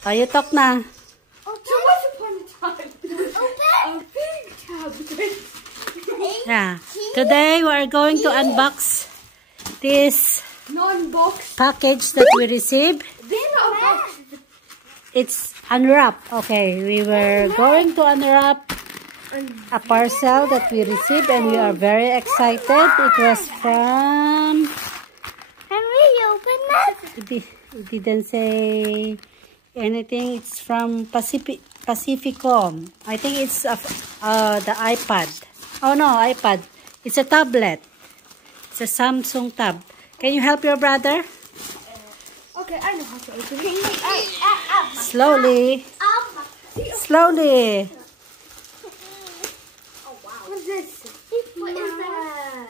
Oh, you talk na. So once upon a time, a big tablet. Yeah. Today, we are going to unbox this Non-boxed. package that we received. They're not boxed. It's unwrapped. Okay, we were going to unwrap a parcel that we received and we are very excited. It was from... Can we open that? It didn't say anything. It's from Pacificom. I think it's the iPad. Oh no, iPad. It's a tablet. It's a Samsung tab. Can you help your brother? Okay, I know how to open it. Slowly. Slowly. Oh wow. What's this? What is that?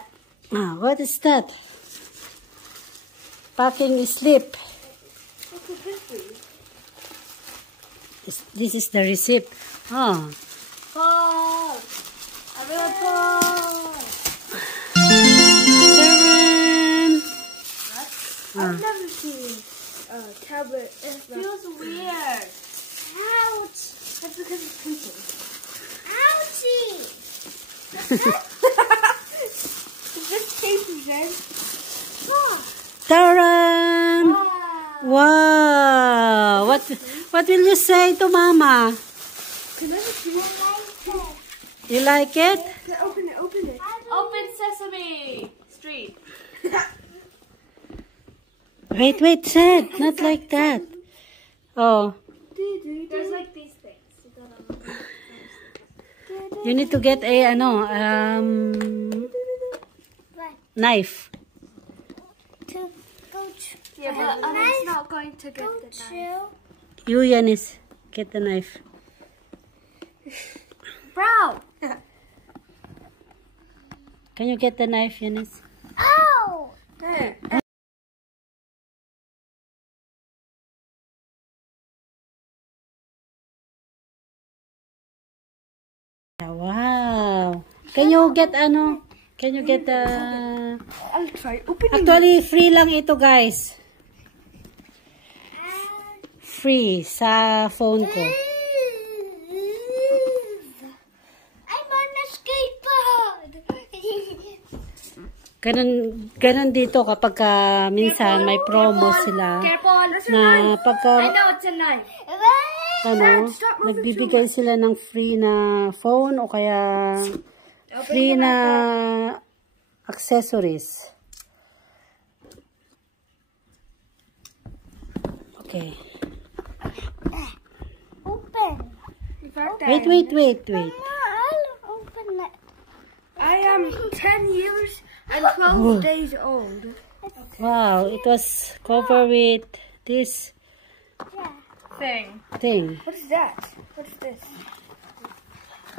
What is that? Packing slip. What's the history? This is the receipt. Oh. Ball. A real ball. I've never seen a tablet. It feels weird. Ouch! That's because it's printed. Ouchie! Is this tape then? Taran! Wow! What will you say to Mama? Can I see it? You like it? Open it, open it. Open Sesame Street. Wait, Sid. Not like that. Oh. There's like these things. You need to get a, knife. Yeah, but Anna's not going to get the knife. You, Yanis, get the knife. Bro! Can you get the knife, Yanis? Ow! Hey. Wow. Can you get Can you get I'll try opening. Actually, free lang ito, guys. Free sa phone ko. I'm on a skateboard. Ganun dito kapag minsan may promo sila. Careful, that's a Na knife. pagka I know it's a knife. nagbibigay sila ng free na phone o kaya free na accessories. Okay. Open. Wait. Mama, I'll open it. I am 10 years and 12 days old. Wow, it was covered with this thing. What is that? What is this?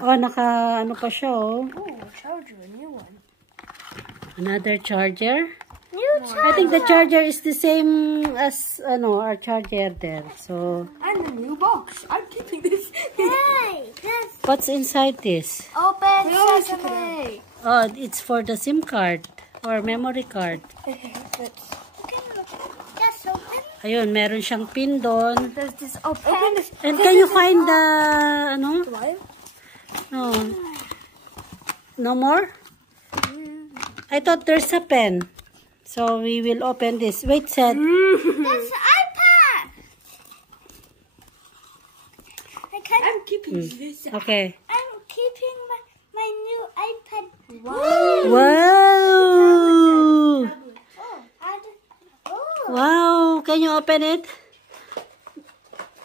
Oh, ano pa siya, oh. Oh, charger, a new one. Another charger. New charger. I think the charger is the same as our charger there. So, And a new box. I'm keeping this. Hey, this. what's inside this? Open always sesame. Oh, it's for the SIM card or memory card. Just open. Ayun, meron siyang pin doon. Does this open? This. And can you find the, What? No. No more? I thought there's a pen. So, we will open this. Wait, Seth. That's the iPad. I'm keeping this. Okay. I'm keeping my new iPad. Wow! Oh. Wow! Can you open it?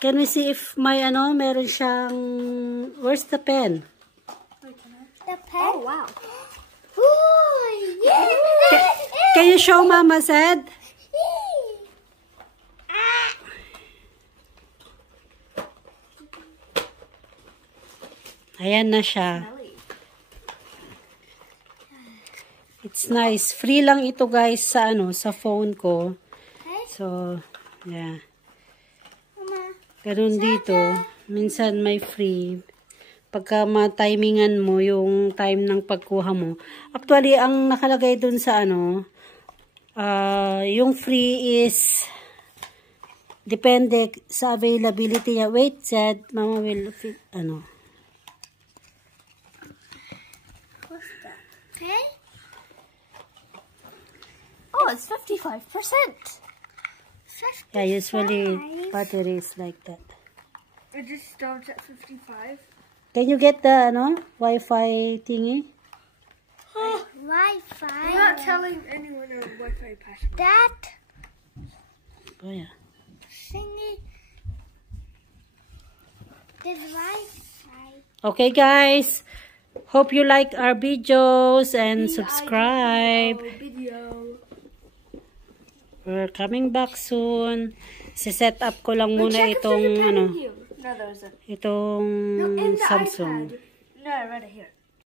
Can we see if may meron siyang... Where's the pen? The pen. Oh, wow. Ooh, yeah. Can you show Mama, Seth? Ayan na siya. It's nice. Free lang ito, guys, sa sa phone ko. So, yeah. Ganun dito. Minsan may free. Pagka ma-timingan mo yung time ng pagkuha mo. Actually, ang nakalagay dun sa yung free is Depende sa availability niya. Wait, said, Mama will fit, ano. What's that? Okay. Oh, it's 55%. Yeah, usually battery is like that. It just starts at 55. Can you get the, ano, Wi-Fi thingy? Wi-Fi. You're not telling anyone our Wi-Fi password. That Oh, yeah. thingy. There's Wi-Fi. Okay, guys. Hope you like our videos and subscribe. Video. We're coming back soon. Si-set up ko lang muna itong, ano, No, there was a... itong No, in the Samsung. iPad. No, right here.